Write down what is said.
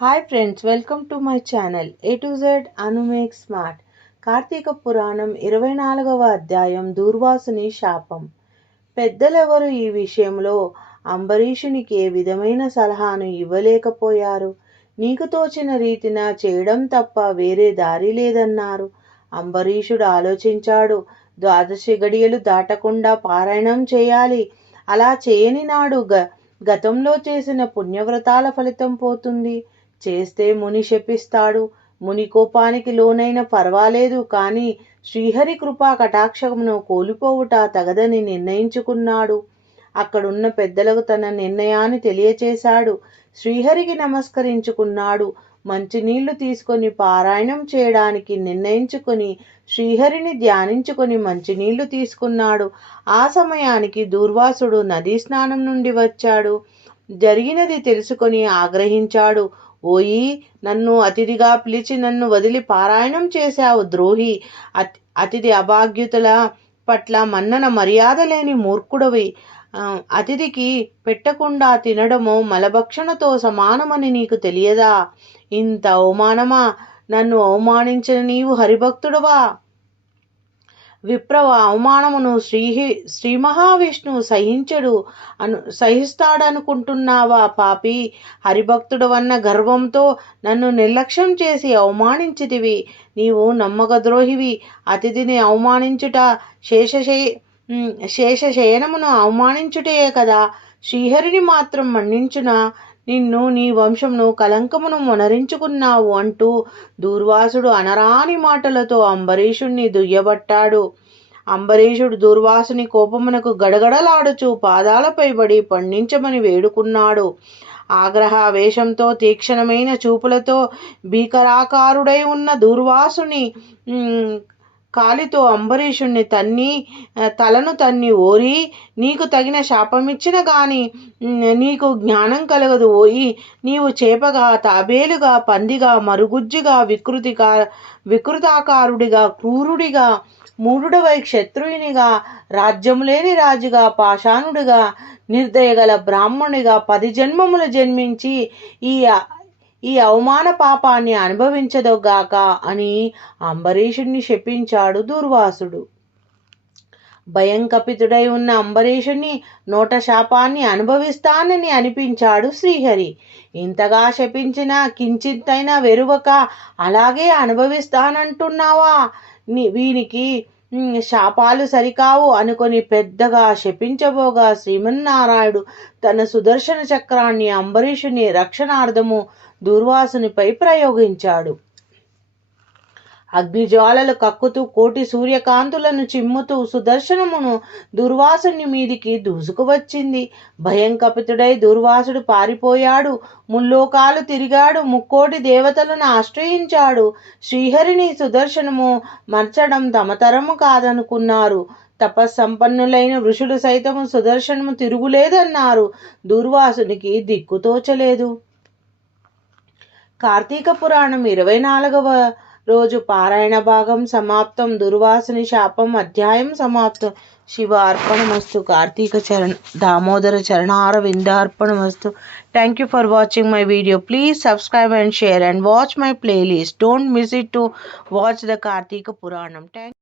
Hi friends welcome to my channel A to Z అనుమేక్ smart Karthika Puranam ఇరవై నాలుగవ అధ్యాయం దూర్వాసుని శాపం. పెద్దలెవరు ఈ విషయంలో? అంబరీషునికి ఏ విధమైన సలహాను ఇవ్వలేకపోయారు. నీకు తోచిన రీతిన చేయడం తప్ప వేరే దారి లేదన్నారు. అంబరీషుడు ఆలోచించాడు ద్వాదశి గడియలు దాటకుండా పారాయణం చేయాలి. అలా చేయని నాడు గ గతంలో చేసిన పుణ్యవ్రతాల ఫలితం పోతుంది. చేస్తే ముని శపిస్తాడు. ముని కోపానికి లోనైన పర్వాలేదు కానీ శ్రీహరి కృపా కటాక్షమును కోల్పోవుట తగదని నిర్ణయించుకున్నాడు. అక్కడున్న పెద్దలకు తన నిర్ణయాన్ని తెలియచేశాడు. శ్రీహరికి నమస్కరించుకున్నాడు. మంచినీళ్ళు తీసుకొని పారాయణం చేయడానికి నిర్ణయించుకొని శ్రీహరిని ధ్యానించుకొని మంచినీళ్ళు తీసుకున్నాడు. ఆ సమయానికి దూర్వాసుడు నదీ స్నానం నుండి వచ్చాడు. జరిగినది తెలుసుకొని ఆగ్రహించాడు. ఓయి నన్ను అతిథిగా పిలిచి నన్ను వదిలి పారాయణం చేశావు ద్రోహి. అతి అతిథి అభాగ్యుతుల పట్ల మన్నన మర్యాద లేని మూర్ఖుడవి. అతిథికి పెట్టకుండా తినడము మలభక్షణతో సమానమని నీకు తెలియదా? ఇంత అవమానమా? నన్ను అవమానించిన నీవు హరిభక్తుడవా? విప్రవ అవమానమును శ్రీ శ్రీ మహావిష్ణువు సహించడు అను సహిస్తాడనుకుంటున్నావా పాపి? హరిభక్తుడు వన్న గర్వంతో నన్ను నిర్లక్ష్యం చేసి అవమానించితివి. నీవు నమ్మకద్రోహివి. అతిథిని అవమానించుట శేషశయ శేషశయనమును అవమానించుటే కదా. శ్రీహరిని మాత్రం మన్నించునా? నిన్ను నీ వంశమును కలంకమును మొనరించుకున్నావు అంటూ దూర్వాసుడు అనరాని మాటలతో అంబరీషుణ్ణి దుయ్యబట్టాడు. అంబరీషుడు దూర్వాసుని కోపమునకు గడగడలాడుచు పాదాలపై పడి పండించమని వేడుకున్నాడు. ఆగ్రహావేశంతో తీక్షణమైన చూపులతో భీకరాకారుడై ఉన్న దూర్వాసుని కాలితో అంబరీషుణ్ణి తన్ని తలను తన్ని ఓరి నీకు తగిన శాపమిచ్చిన గాని నీకు జ్ఞానం కలగదు ఓయి నీవు చేపగా తాబేలుగా పందిగా మరుగుజ్జుగా వికృతిగా వికృతాకారుడిగా క్రూరుడిగా మూడుడవై క్షత్రుయునిగా రాజ్యం లేని రాజుగా పాషాణుడిగా నిర్దయగల బ్రాహ్మణుడిగా పది జన్మములు జన్మించి ఈ ఈ అవమాన పాపాన్ని అనుభవించదోగాక అని అంబరీషుణ్ణి శపించాడు దూర్వాసుడు. భయం కపితుడై ఉన్న అంబరీషుణ్ణి నోట శాపాన్ని అనుభవిస్తానని అనిపించాడు శ్రీహరి. ఇంతగా శపించిన కించిత్తైనా వెరువక అలాగే అనుభవిస్తానంటున్నావా? వీనికి శాపాలు సరికావు అనుకొని పెద్దగా శపించబోగా శ్రీమన్నారాయుడు తన సుదర్శన చక్రాన్ని అంబరీషుని రక్షణార్థము దూర్వాసునిపై ప్రయోగించాడు. అగ్నిజ్వాలలు కక్కుతూ కోటి సూర్యకాంతులను చిమ్ముతూ సుదర్శనమును దుర్వాసుని మీదికి దూసుకువచ్చింది. భయం కపితుడై దుర్వాసుడు పారిపోయాడు. ముల్లోకాలు తిరిగాడు. ముక్కోటి దేవతలను ఆశ్రయించాడు. శ్రీహరిని సుదర్శనము మర్చడం తమతరము కాదనుకున్నారు. తపస్సంపన్నులైన ఋషులు సైతము సుదర్శనము తిరుగులేదన్నారు. దుర్వాసునికి దిక్కుతోచలేదు కార్తీక పురాణం ఇరవై నాలుగవ రోజు పారాయణ భాగం సమాప్తం దుర్వాసుని శాపం అధ్యాయం సమాప్తం. శివ అర్పణమస్తు కార్తీక చరణ దామోదర చరణార విందార్పణమస్తు thank you for watching my video please subscribe and share and watch my playlist don't miss it to watch the Karthika Puranam thank